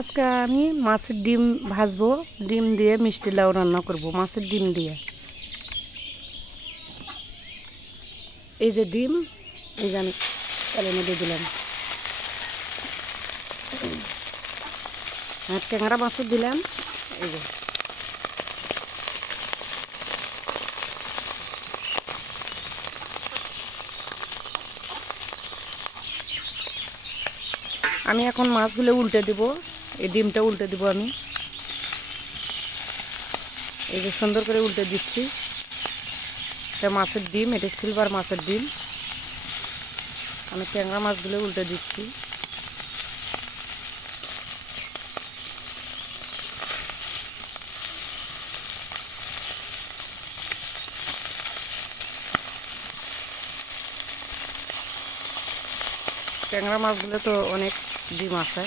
আজকে আমি মাছের ডিম ভাজবো, ডিম দিয়ে মিষ্টি লাউ রান্না করব মাছের ডিম দিয়ে। এই যে ডিম, এই যে আমি তেলের মধ্যে দিলাম, আর ট্যাংরা মাছও দিলাম। এই যে আমি এখন মাছগুলো উল্টে দিব, এই ডিমটা উল্টে দিব আমি। এই যে সুন্দর করে উল্টে দিচ্ছি। এটা মাছের ডিম, এটা সিলভার মাছের ডিম। আমি ট্যাংরা মাছগুলো উল্টে দিচ্ছি। ট্যাংরা মাছগুলো তো অনেক ডিম আছে।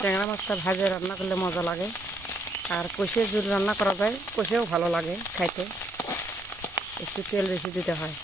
ট্যাংরা মাছটা ভাজে রান্না করলে মজা লাগে, আর কষে যদি রান্না করা যায় কষেও ভালো লাগে খাইতে, একটু তেল বেশি দিতে হয়।